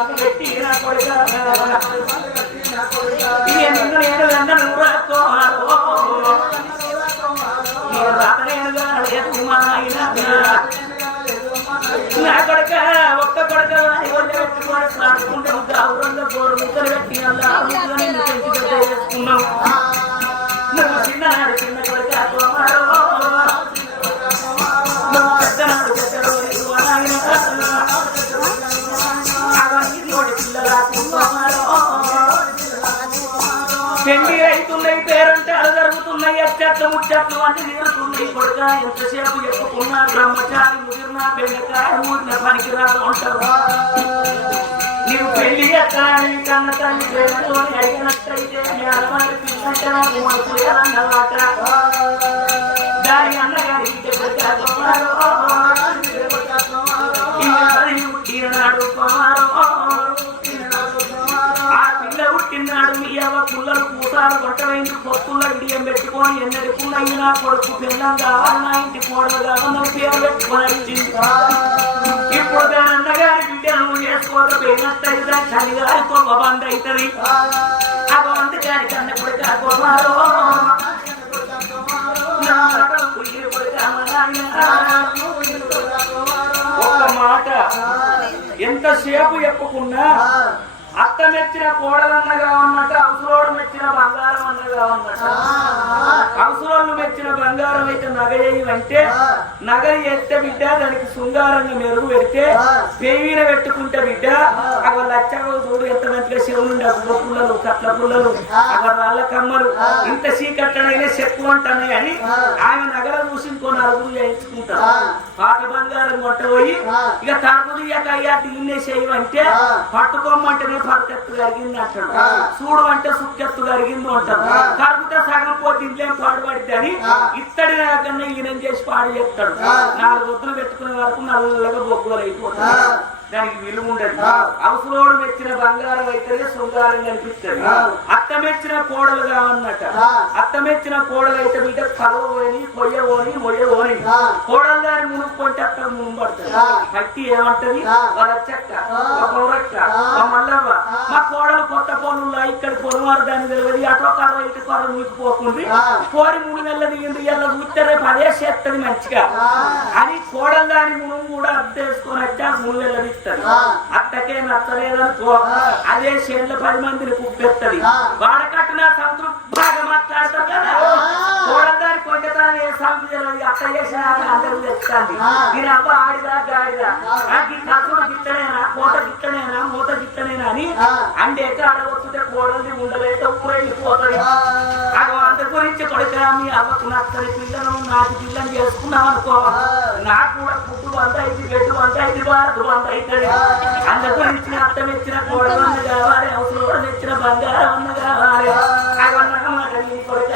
objetivo జరుగుతున్నాయి అచ్చట్లు ముచ్చట్లు అన్ని తీరుతున్నాయి కొడుగా ఎంతసేపు చెప్పుకున్నా బ్రహ్మచారి ముదిరిన బెండకాయ ఊరిన పనికి రాదు ఉంటారు నీవు పెళ్ళి ఎత్తాని కన్న తల్లి ప్రేమతో అయినట్టయితే నీ అలవాటు పిల్లంటే మనసు ఎలాంటి దాని అన్నగారి ఈనాడు కుమారో. పుల్లలు పూసాలు కొట్టమైంది పొత్తుల విడియం పెట్టుకొని ఎన్నడి పుల్లయ్యి కొడుకు పిల్లం కావాలి ఇంటి కోడలు కావాలి పేరు పెట్టుకొని వచ్చింది ఇప్పుడు దాని అన్నగారి బిడ్డను చేసుకోకపోయినట్టయితే చలిగాలితో బంద్ అవుతుంది అగో అందుకని కన్న కొడుకు కుమారో ఒక్క మాట. ఎంతసేపు చెప్పుకున్నా అత్త మెచ్చిన కోడలన్నగా ఉన్నట్టు అవసరోడు మెచ్చిన బంగారం అన్నగా ఉన్నట్టు. అవసరోళ్ళు మెచ్చిన బంగారం అయితే నగ అంటే నగ ఎత్తే బిడ్డ దానికి శృంగారంగా మెరుగు పెడితే పేవీన పెట్టుకుంటే బిడ్డ. అక్కడ లచ్చగా చూడు ఎంత మంచిగా శివులుండి అప్పుడు పుల్లలు కట్ల పుల్లలు. అక్కడ రాళ్ళ కమ్మలు. ఇంత చీకట్లనైనా చెక్కు అంటానే అని ఆమె నగర చూసి ఇంకో నలుగురు చేయించుకుంటారు. పాత బంగారం కొట్టబోయి ఇక తరపుది అయ్యా దీన్నే చేయమంటే పట్టుకోమంటేనే పట్టుకెత్తు జరిగింది అంటాడు. చూడు అంటే సుక్కెత్తు జరిగింది అంటాడు. కరుగుతే సగం పోతే ఇంట్లేం పాడుపడితే అని ఇత్తడి కన్నా ఈయన చేసి పాడు చెప్తాడు. నాలుగు వద్దులు పెట్టుకునే వరకు నల్లగా బొగ్గులు అయిపోతాడు దానికి విలువ ఉండదు అవసరోడు మెచ్చిన బంగారం అయితే శృంగారం కనిపిస్తుంది. అత్త మెచ్చిన కోడలుగా ఉన్నట్ట. అత్త మెచ్చిన కోడలు అయితే బిడ్డ కలవని కొయ్యవోని మొయ్యవోని. కోడలు దాన్ని మునుక్కుంటే అక్కడ మునుపడుతుంది భక్తి ఏమంటది? వాళ్ళ చెక్క పౌరక్క మల్లవ్వ. మా కోడలు కొత్త పనుల్లో ఇక్కడ పొలవారు దాన్ని తెలియదు అటో కర్ర ఇటు కర్ర మీకు పోకుంది కోరి మూడు నెలలు దిగింది ఇలా చూస్తే రేపు అదే చేస్తుంది మంచిగా. అని కోడలు దాని మునుగు కూడా అత్తేసుకొని వచ్చా మూడు నెలలు ఇస్తుంది అత్తకే నచ్చలేదనుకో అదే చేనులో పది మందిని కుప్పెత్తది. వాడకట్టిన సంతృప్తి బాగా మాట్లాడతారు కదా. కొంచెతనం ఏ సంగతి తెలియదు అత్త చేసిన అందరూ తెచ్చుకోండి దీని అబ్బ ఆడిదా గాడిదా? ఈ కసుడు గిట్టనేనా కోట గిట్టనేనా మూత గిట్టనేనా అని అండేక అడగొస్తుంటే కోడల్ని ఉండలేక ఊరెళ్ళిపోతుంది అగో అంత మీ అవ్వకు నచ్చని పిల్లను నాకు పిల్లని చేసుకున్నాం అనుకో. నాకు కూడా పుట్టు వంట అయింది గడ్డు వంట అయింది బారు వంట అవుతుంది అంత ఇచ్చిన అర్థం ఇచ్చిన కోడలు అన్న కావాలి అవసరం ఇచ్చిన బంగారం అన్న కావాలి అగొన్న మాట నీ కొడుక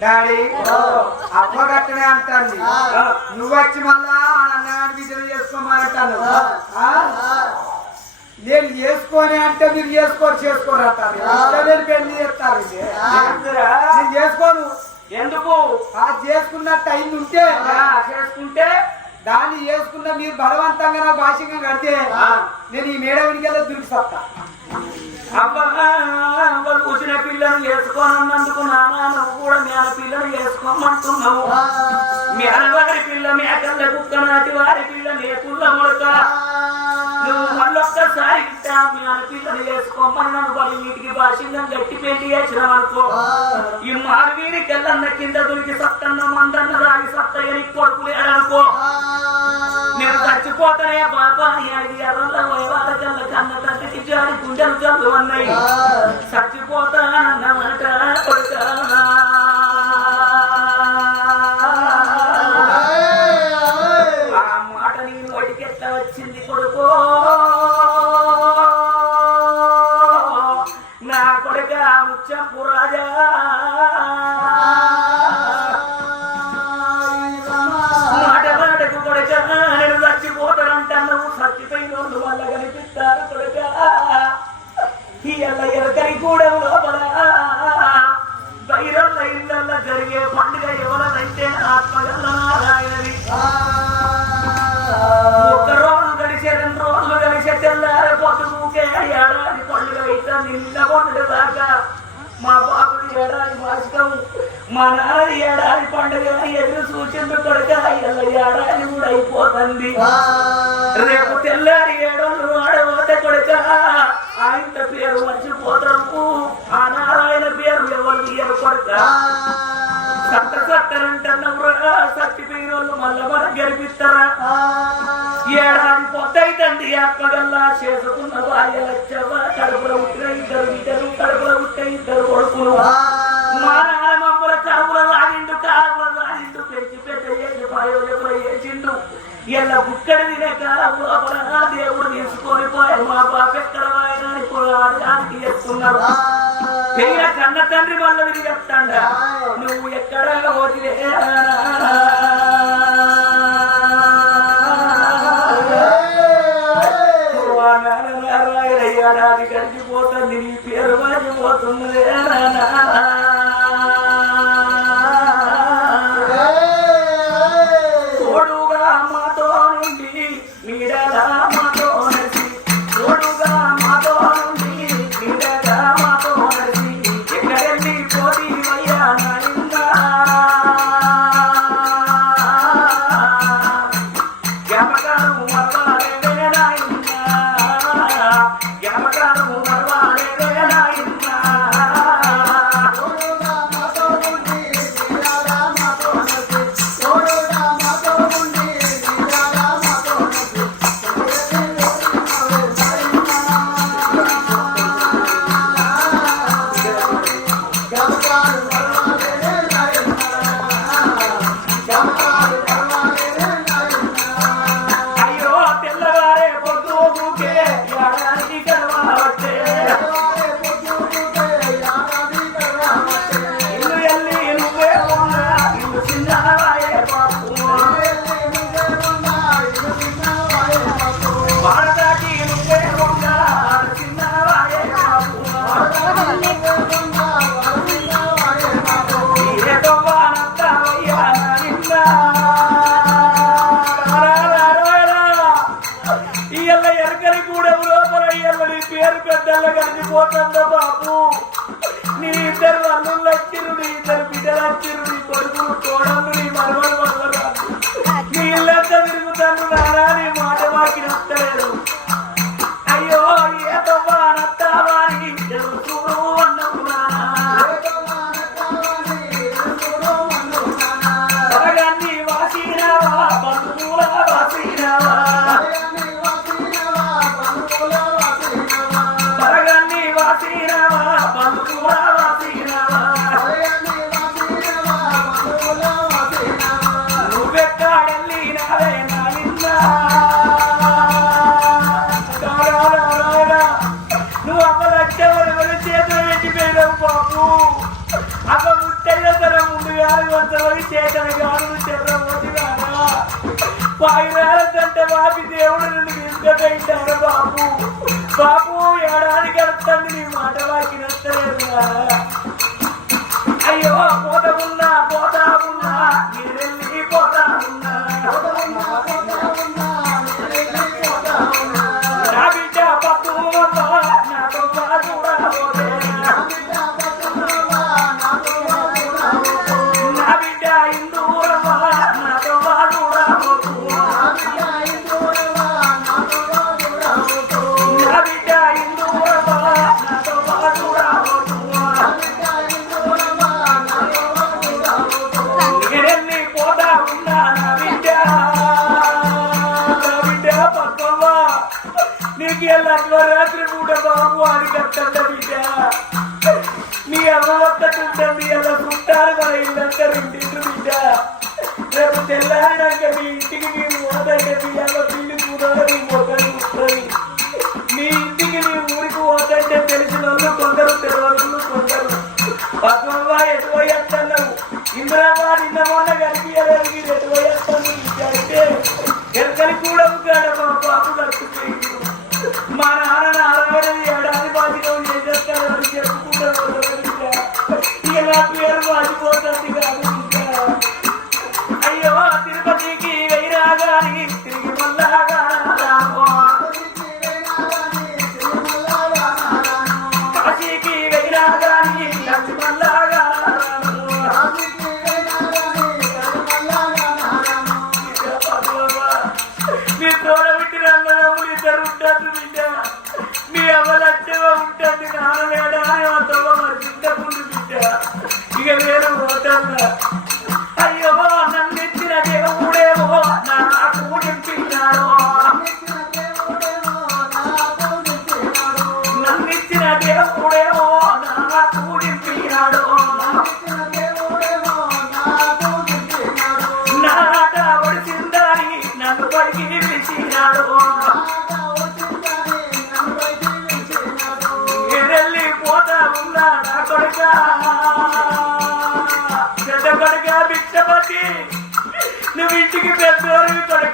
డాడీ అప్పగట్టనే అంటాను నువ్వు వచ్చి మళ్ళా అన్నాన్ని విజయం చేసుకోమనంటాను. ఆ? నేను చేసుకొని అంటే మీరు చేసుకోరు చేసుకోరు అంటారు. లేని పెళ్ళి చేస్తారు. నేను చేసుకోను. ఎందుకు? ఆ చేసుకున్న టైం ఉంటే. ఆ, చేసుకుంటే? దాన్ని చేసుకున్న మీరు బలవంతంగా నా భాషంగా కడితే ఆ. నేను ఈ మేడవినికి వెళ్ళి దొరికి అబ్బా కూసిన పిల్లను వేసుకోనన్నందుకు నాన్న నువ్వు కూడా మేన పిల్లను వేసుకోమంటున్నావు. మేన వారి పిల్ల మేకల్ల కుక్క నాటి వారి పిల్ల నేతుల్ల ముడక నువ్వు మళ్ళొక్కసారి ఇట్టా మేన పిల్లని వేసుకోమని నన్ను బలి వీటికి భాషంగా గట్టి పెళ్ళి చేసినావు అనుకో. ఈ మారువీని కెల్లన్న కింద దొరికి సత్తన్న మందన్న రాగి సత్తయ్యని కొడుకులు అనుకో. నేను చచ్చిపోతానే బాబా అని ఐదు ఎర్రల వైవాల కళ్ళ కన్న జారి గుండెలు జల్లు అన్నాయి చచ్చిపోతానన్నమాట నిత్యం ఆత్మగల్లనారాయణది ఒక రోజు గడిచే రెండు రోజులు గడిచే తెల్లారి పొద్దుకే ఏడాది పండుగ అయితే నిన్న కొండ దాకా. మా బాబుది ఏడాది వార్షికం మా నాన్నది ఏడాది పండుగ ఎదురు సూచింపు కొడుక ఇలా ఏడాది కూడా అయిపోతుంది. రేపు తెల్లారి ఏడోళ్ళు ఆడబోతే కొడుక ఆయన పేరు మర్చిపోతాము ఆ నారాయణ పేరు ఎవరు తీయరు కొడుక. సత్త సత్తరంటున్నవురా సత్తిపోయిన వాళ్ళు మళ్ళీ మనం గెలిపిస్తారా ఏడాది పొద్దైతండి అప్పగల్లా చేసుకున్న భార్య లచ్చవ్వ కడుపులో పుట్టిన ఇద్దరు బిడ్డలు కడుపులో పుట్టిన ఇద్దరు కొడుకులు మా నాన్న మమ్మల కడుపులో రాగిండు కాపుల రాగిండు పెంచి పెద్ద ఏంటి ప్రయోజకులు చేసిండు ఇలా బుక్కడి తినే కాలం దేవుడు తీసుకొని పోయి మా బాప ఎక్కడ ఆయన ఆడడానికి చేస్తున్నాడు పెరిగిన కన్న తండ్రి వల్ల తిరిగి చెప్తాండా నువ్వు ఎక్కడ పోతివే ఏడాది గడిచిపోతుంది నీ పేరు మర్చిపోతుంది పోతంద బాబు. నీ ఇద్దరు అల్లుళ్ళు వచ్చిరు నీ ఇద్దరు బిడ్డలు వచ్చిరు నీ కొడుకులు కోడళ్ళు నీ మరవలు వల్ల నీ ఇల్లంతా తిరుగుతాను నానా నీ మాట వాకి నచ్చలేదు. పాయిరాలంటే బాబి దేవుడు నుండి తీసుకుపోయింటారు బాబు. బాబు ఏడాది గడుపుతుంది నీ మాట వాకి నచ్చలేదు అయ్యో పోతా ఉన్నా పోతా ఉన్నా నీరెళ్ళి పోతా ఉన్నా రాత్రి పూట బాబు అని కట్టంట బిడ్డ. నీ అలా చుట్టారు మన ఇల్లంతా బిడ్డ. రేపు తెల్లారినాక మీ ఇంటికి మీరు పోదంటే మీ అమ్మ పిల్లి మీ మొక్కలు మీ ఇంటికి మీ ఊరికి పోతంటే తెలిసిన వాళ్ళు కొందరు తెలవరు కొందరు. పద్మవ్వ ఎటు పోయేస్తున్నావు ఇంద్రమ్మ నిన్న మొన్న కనిపించలేదు ఎటు పోయేస్తాను అంటే ఎరకలి కూడా నానలేడా తవ్వ మరి బిడ్డ ముందు బిడ్డ ఇక వేరు పోతాను.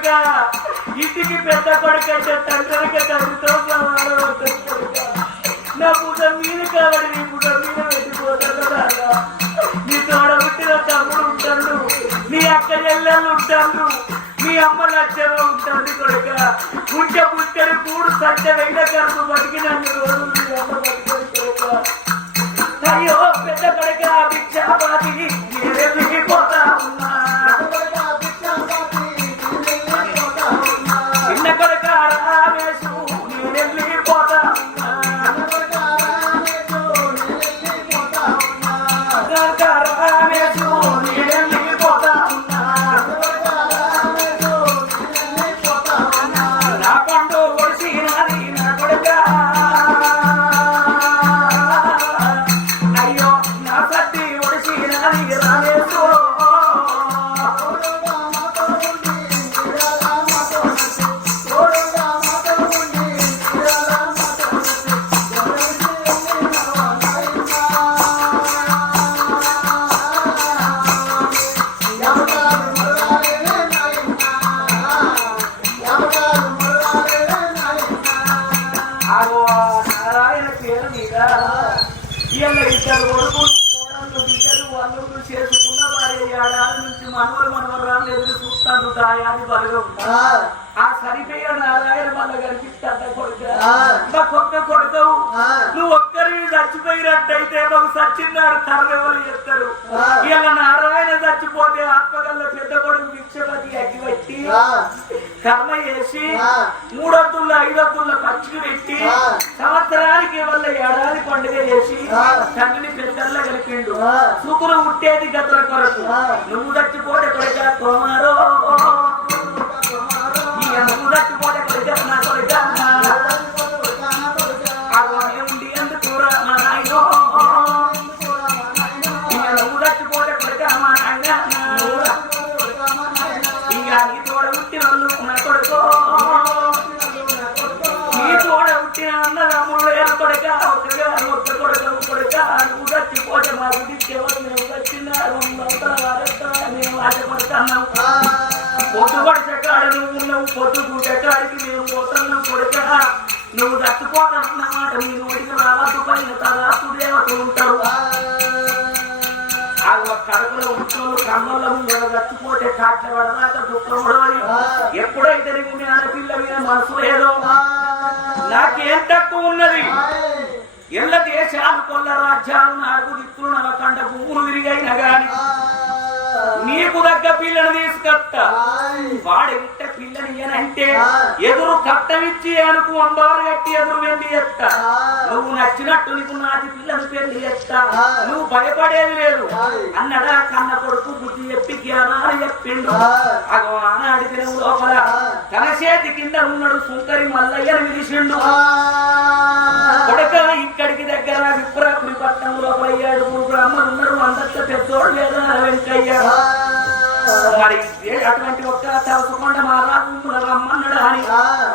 కొడుక ఇంటికి పెద్ద కొడుకంటే తండ్రికి తండ్రితో కొడుక నా పూట మీరు కాబట్టి నీ పూట మీరు పెట్టిపోతాను రాగా నీ తోడ పుట్టిన తమ్ముడు ఉంటాడు నీ అక్క చెల్లెళ్ళు ఉంటాడు మీ అమ్మ లక్ష్యం ఉంటుంది కొడుక. ఉంటే పుట్టని కూడు సత్య వెంట కరుపు బతికినన్ని రోజులు మీ అమ్మ బతికని కొడుక అయ్యో పెద్ద కొడుక భిక్షాపాతి get out of here. మూడొత్తుల్లో ఐదొత్తుల్లో ఖర్చులు పెట్టి. సంవత్సరానికి వల్ల ఏడాది పండుగ చేసి. తండ్రిని పెద్దల్లో కలిపిండు ఆ. సుకులు ఉట్టేది గతుల కొరకు. నువ్వు చచ్చిపోతే కొడుక తోమారో ఇక నువ్వు చచ్చిపోతే ఆశపడుతున్నాం పొద్దు పడిచకాడు నువ్వు ఉన్నావు పొద్దు గుడ్డకాడికి మేము పోతున్నాం కొడుక. నువ్వు చచ్చిపోతానన్నమాట నీ నోటికి రావద్దు పైన తదాస్తు దేవతలు ఉంటారు కడుపులో ఉంటోళ్ళు కన్నుల ముందు చచ్చిపోతే కాట్ల పడదాక దుఃఖం పడవని ఎప్పుడైతే మీ ఆడపిల్ల మీద మనసు లేదో నాకేం తక్కువ ఉన్నది. ఎల్ల దేశాలు కొల్ల రాజ్యాలు నాలుగు దిక్కులు నవకండ భూములు తిరిగైనా గాని. నీకు దగ్గ పిల్లను తీసుకొస్తా వాడి ఎదురు కట్టమిచ్చి అనుకు అంబారు కట్టి ఎదురు వెళ్ళి ఎత్తా. నువ్వు నచ్చినట్టు నీకు నాటి పిల్లను పెళ్ళి ఎత్తా. నువ్వు భయపడేది లేదు. అన్నడా కన్న కొడుకు బుద్ధి చెప్పి జ్ఞానాలు చెప్పిండు. అగో ఆనాడి లోపల తన చేతి కింద ఉన్నాడు సుంకరి మల్లయ్యను విడిచిండు. కొడుక ఇక్కడికి దగ్గర విప్రాపురి పట్టణం లోపల ఏడుగురు బ్రాహ్మణులు ఉన్నారు. అందరితో పెద్దోడు లేదా వెంకయ్య. మరి అటువంటి ఒక్క తెలుసుకుండా మహారాజు రమ్మన్నాడు అని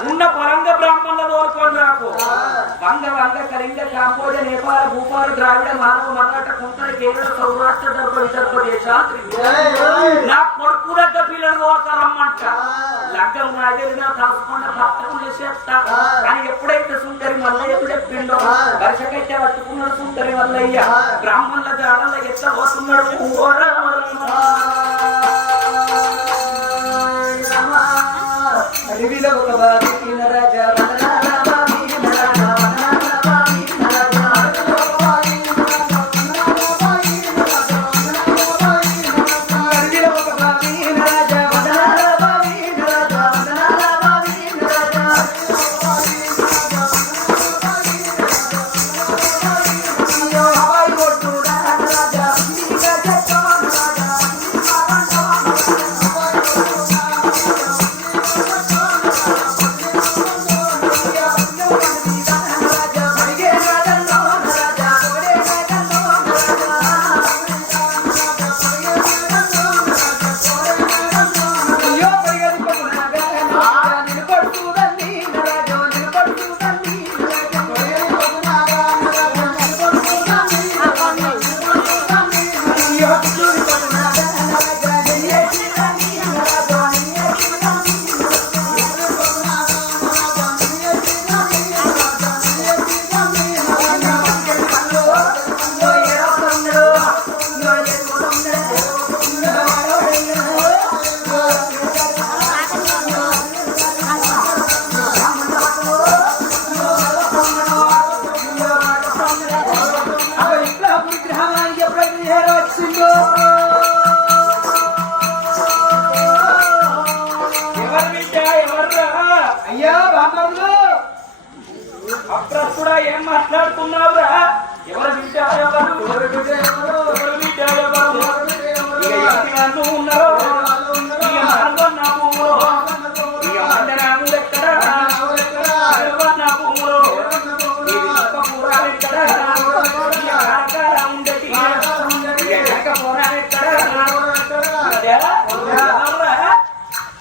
ఉన్న పరంగ బ్రాహ్మణుల దోరుకొని రాకు వంగ వంగ కళింగ కాంబోజ నేపాల భూపాల ద్రావిడ మానవ మరాఠ కుంకర కేరళ సౌరాష్ట్ర దర్భ విదర్భ దేశాలు నా కొడుకు దగ్గర పిల్లలు దోరకరమ్మంట లగ్గం నాదేనా తలుసుకుండా భక్తం చేసేస్తా. కానీ ఎప్పుడైతే సుందరి మల్లయ్యకు చెప్పిండో వర్షకైతే పట్టుకున్నాడు సుందరి మల్లయ్య. బ్రాహ్మణుల జాడల ఎట్లా పోతున్నాడు అడవిలో ఒక బాధిన రాజా ఏం మాట్లాడుతున్నావురా ఎవరు బిడ్డ ఎవరు ఎవరు బిడ్డ ఎవరు ఎవరు బిడ్డ ఎవరు ఉన్నారో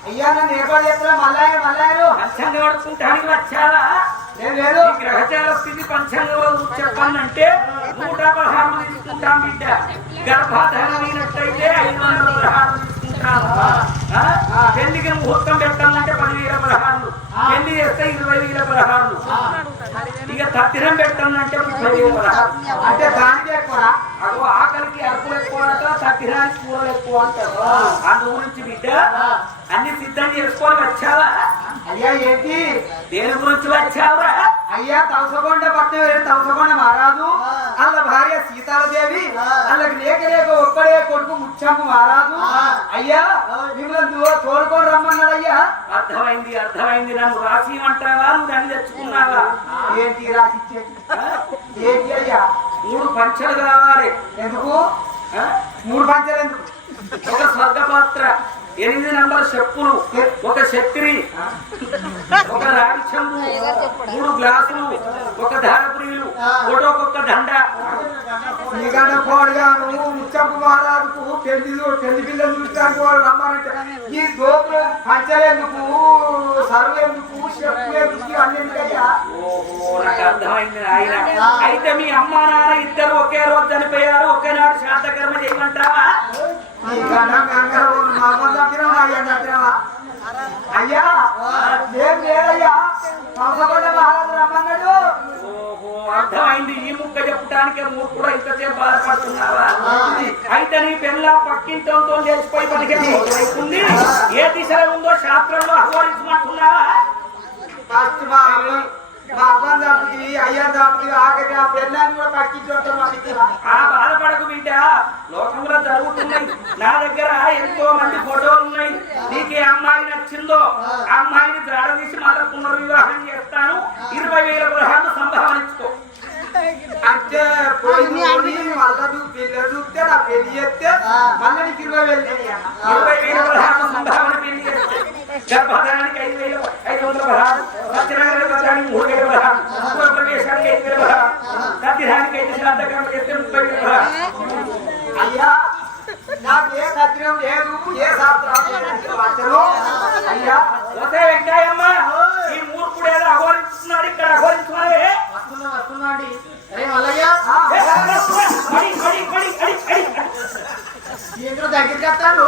అయ్యా నన్ను ఏర్పాటు చేస్తున్నా వచ్చారా గ్రహచార స్థితి పంచాంగంలో చెప్పానంటే నూట పదహారు తీసుకుంటాం బిడ్డ. గర్భాధారమైనట్టయితే ఐదు వందల పదహారు తీసుకుంటాను ఆ? పెళ్ళికి ముహూర్తం పెట్టాలంటే పదివేల పదహారులు? పెళ్ళి చేస్తే ఇరవై వేల పదహారులు? ఇక తద్దినం పెట్టాలంటే ముప్పై వేల పదహారు అంటే దానికి ఎక్కువ అగో ఆకలికి అరుపులు ఎక్కువ అంట తద్దినానికి కూరలు ఎక్కువ అంటారు. అందు గురించి బిడ్డ అన్ని సిద్ధం చేసుకొని వచ్చావా? అయ్యా ఏంటి? దేని గురించి వచ్చావురా? అయ్యా తవసకొండ పట్నం వెళ్ళి తవసకొండ మహారాజు. వాళ్ళ భార్య సీతాలదేవి. వాళ్ళకి లేక లేక ఒక్కడే కొడుకు ముచ్చంపు మహారాజు. అయ్యా మిమ్మల్ని తోలుకొని రమ్మన్నాడు అయ్యా. అర్థమైంది అర్థమైంది. నన్ను రాసి అంటావా నువ్వు దాన్ని తెచ్చుకున్నావా? ఏంటి ఆ? ఏంటి అయ్యా? మూడు పంచలు కావాలి. ఎందుకు? మూడు పంచలు ఎందుకు? ఒక స్వర్గపాత్ర. ఎనిమిది నంబర్ చెప్పులు? ఒక శక్తిరి ఒక రాగి చెంబు మూడు గ్లాసులు ఒక ధారపురీలు ఫోటోకొక్క దండ. నీకన్నా కోడిగాను ముచ్చంపు మహారాజుకు పెళ్ళి పెళ్ళి పిల్లలు చూడటానికి వాళ్ళు రమ్మారంటే. ఈ గోపులు పంచలేందుకు చెప్పులేందుకు నాకు అర్థమైంది ఆయన అయితే మీ అమ్మ నాన్న ఇద్దరు ఒకే రోజు చనిపోయారు ఒకేనాడు శాంతకర్మ చేయమంటావా? అయ్యా ఏం లేదయ్యా మహారాజు రమ్మన్నాడు అర్థమైంది ఈ ముక్క చెప్పడానికి కూడా ఇంతసేపు బాధపడుతున్నావా? అయితే నీ పెళ్ళ పక్కింటంతో లేచిపోయి పదిహేను ఏ దిశలో ఉందో శాస్త్రంలో అహ్వానించమంటున్నావా మా అమ్మ చంపుకి అయ్యా చంపుకి ఆఖరి ఆ పెళ్ళాన్ని కూడా ఇచ్చిన ఆ బాధపడకు బిడ్డ. లోకంలో జరుగుతున్నాయి. నా దగ్గర ఎంతో మంది ఫోటోలు ఉన్నాయి. నీకు ఏ అమ్మాయి నచ్చిందో ఆ అమ్మాయిని జాడ తీసి మళ్ళీ పునర్వివాహం చేస్తాను. ఇరవై వేల గ్రహాలు సంభావన ఇచ్చుకో అంటే పోయి మళ్ళా నువ్వు పిల్ల చూస్తే నా పెళ్ళి చేస్తే మళ్ళీ ఇరవై వేలు. ఇరవై వేల పదహారు సంభావన పెళ్ళి చేస్తే. గర్భధారానికి ఐదు వేలు ఐదు వందల పదహారు సత్యనగర సత్యనారాయణ మూడు వేల పదహారు ప్రవేశానికి ఐదు వేల పదహారు సత్యధానికి ఐదు శ్రాద్ధకర్మ చేస్తే ముప్పై వేల పదహారు అయ్యా నాకు ఏ సత్యం లేదు ఏ శాస్త్రం అయ్యా ఒకే వెంకాయమ్మ ఈ మూర్ఖుడు ఏదో అఘోరిస్తున్నాడు ఇక్కడ అఘోరించుకున్నావే వస్తున్నా వస్తున్నా అండి అరే మల్లయ్య దగ్గరికి వస్తాను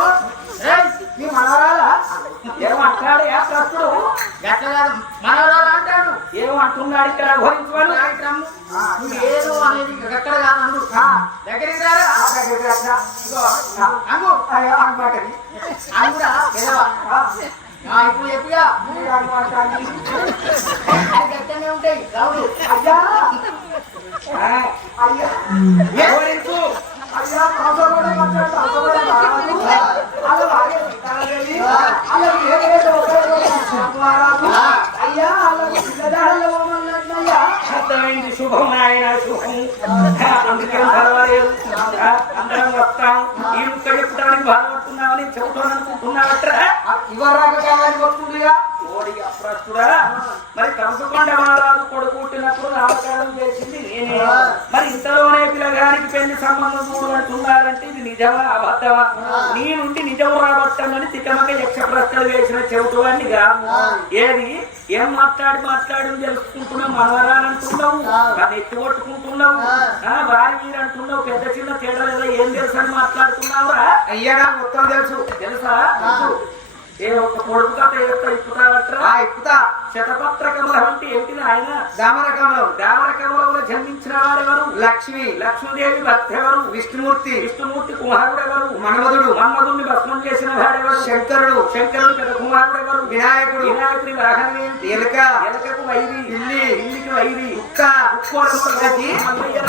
నామకరణం చేసింది నేనే. మరి ఇంతలోనే పిల్లగానికి పెళ్ళి సంబంధం చూడమంటున్నారంటే ఇది నిజమా అబద్ధమా? నీ నుండి నిజం రాబట్టమని తికమక యక్ష ప్రశ్నలు వేసిన చెబుతువాడినిగా ఏది? ఏం మాట్లాడి మాట్లాడి తెలుసుకుంటున్నావు మనవరాలంటున్నావు అది ఎత్తి కొట్టుకుంటున్నావు వారి మీరు అంటున్నావు పెద్ద చిన్న తేడా లేదా ఏం తెలుసు అని మాట్లాడుతున్నావురా? అయ్యా నాకు మొత్తం తెలుసు. తెలుసా. ఏ ఒక్క పొడుపు కథ ఆ ఇప్పుతా. శతపత్ర కమలం అంటే ఏంటిది ఆయన దామరకంలో దావర కమలంలో జన్మించిన వారెవరు? లక్ష్మి. లక్ష్మీదేవి భర్త ఎవరు విష్ణుమూర్తి. విష్ణుమూర్తి కుమారుడు ఎవరు మన్మధుడు మన్మధుని భస్మం చేసిన వాడెవరు శంకరుడు. శంకరుడు పెద్ద కుమారుడు ఎవరు వినాయకుడు. వినాయకుడి వాహనం ఏంటి ఎలుక. ఎలకకు వైరి. పిల్లి ఇల్లికి వైరి. కుక్కోరములు గది, మల్లయ్య,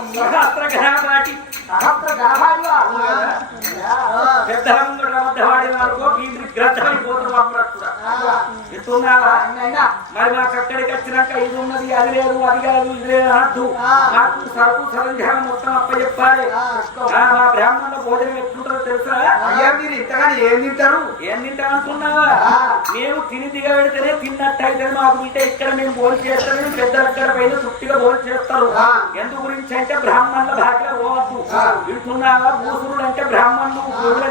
ఏం గణపాటి సహస్ర గణాపాటి సహస్ర గణపాటివా పెద్ద రంగుడు వద్దవాడి వాడుకో వీళ్ళు గ్రద్దమైపోతారు అప్పుడప్పుడు ఎత్తున్నావా అయినా మరి మాకు అక్కడికి వచ్చినాక ఇది ఉన్నది అది లేదు అది కాదు ఇది లేదు అనద్దు. నాకు సరుకు సరంజానం మొత్తం అప్ప చెప్పాలి మా బ్రాహ్మణుల భోజనం ఎట్లుంటారో తెలుసా? అయ్యా మీరు ఇంతగాని ఏం తింటారు? ఏం తింటా అనుకున్నావా మేము తిని దిగబెడితేనే తిన్నట్టు అయితే మాకు బిడ్డ ఇక్కడ మేము భోజనం చేస్తాం మేము పెద్దల దగ్గర పైన తృప్తిగా భోజనం చేస్తారు. ఎందు గురించి అంటే బ్రాహ్మణుల భాషలో పోవద్దు. వింటున్నావా? భూసురుడు అంటే బ్రాహ్మణులు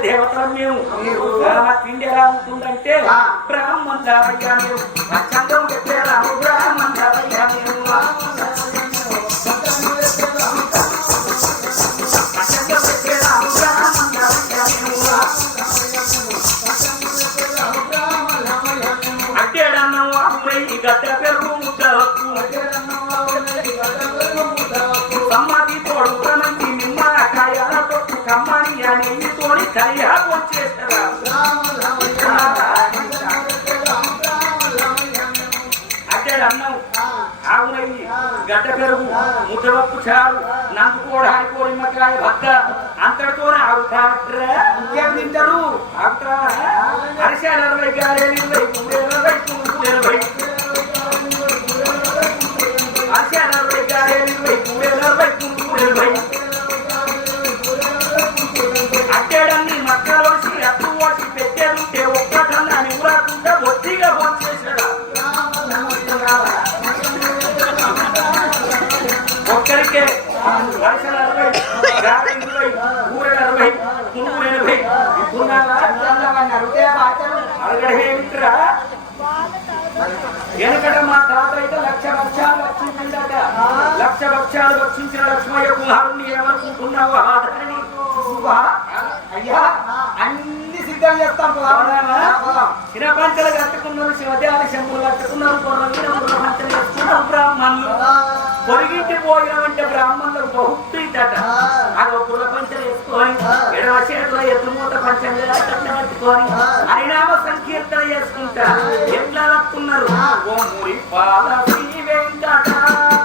దేవతలు మేము. తిండి ఎలా ఉంటుందంటే. బ్రాహ్మణ కమ్మని అని తోడి కరియా వచ్చేస్తారా పేరు అన్నం ఆవు నెయ్యి గడ్డ పెరుగు ముద్దవప్పు చారు నందుకోడానికి కోడిమ్మకాయ భర్త. అంతటితోనే ఆగుతాడ్రా ఇంకేం తింటారు? ఆగుతారా అరిశాలు ఇరవై గారెలు ఇరవై ఇరవై ఇరవై. అడగడేమిట్రా వెనకట మా తాత అయితే లక్ష లక్షాలు రక్షించిందట. లక్ష లక్షాలు రక్షించిన లక్ష్మయ్య కుమారుణ్ణి ఏమనుకుంటున్నావు నువ్వా? అయ్యా అన్ని సిద్ధం చేస్తాం పోదాం. శిరపంచలు కట్టుకున్నారు శివదేవాల శంపులు కట్టుకున్నారు పంచలు కట్టుకున్నారు బ్రాహ్మణులు. పొరిగింటి పోయినామంటే బ్రాహ్మణులకు బహుప్రీతట అది ఒక వేసుకొని ఎడవ చేతిలో ఎత్తుమూత పంచలు కట్టుకొని హరినామ సంకీర్తన చేసుకుంటా ఎట్లా వస్తున్నారు ఓ మురి పాల శ్రీ వెంకటాపతి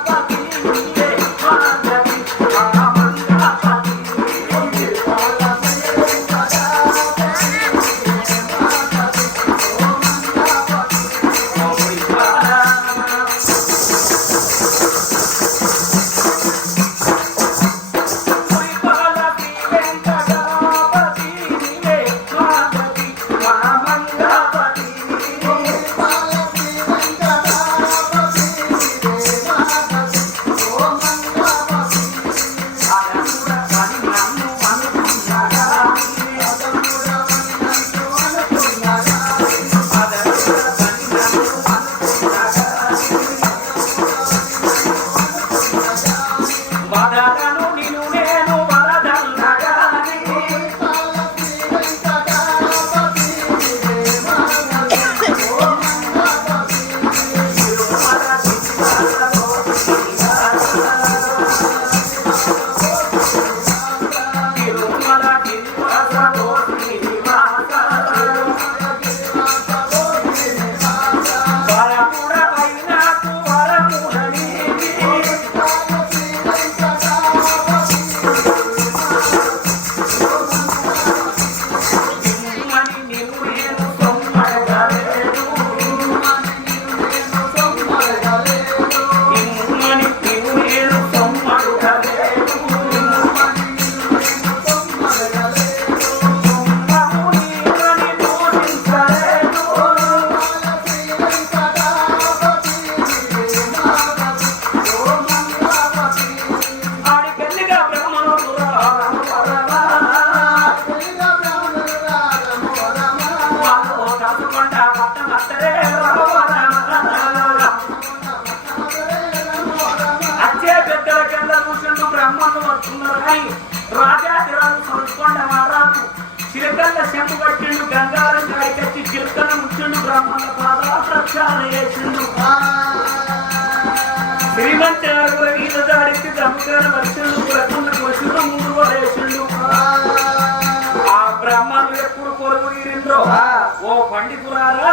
ఓ పండితులారా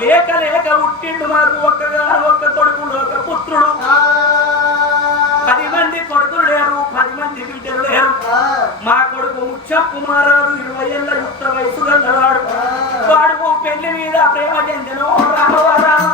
లేక లేక పుట్టిండు మాకు ఒక్కగా ఒక్క కొడుకుడు ఒక పుత్రుడు. పది మంది కొడుకులు లేరు పది మంది బిడ్డలు లేరు. మా కొడుకు ముత్యం కుమారాడు ఇరవై ఏళ్ళ యుక్త వయసు గల్లవాడు వాడు ఓ పెళ్ళి మీద ప్రేమ చెందను రామ